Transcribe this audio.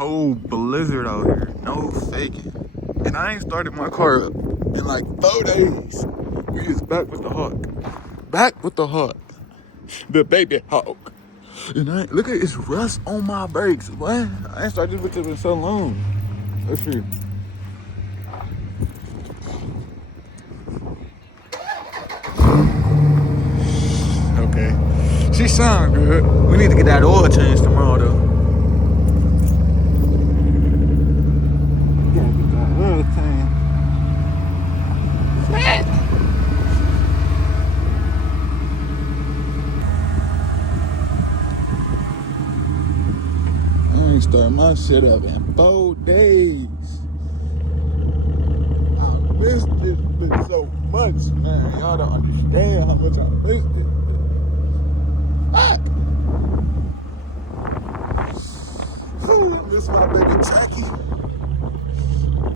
whole blizzard out here. No faking. And I ain't started my car up in like 4 days. We is back with the Hawk. Back with the Hawk. The baby Hawk. And look at it's rust on my brakes. What? I ain't started this bitch in so long. Let's see. Okay. She sound good. We need to get that oil change tomorrow though. Gotta get that oil change. I ain't started my shit up in 4 days. I missed this bitch so much, man. Y'all don't understand how much I missed it. Fuck! Ooh, I miss my baby Jackie.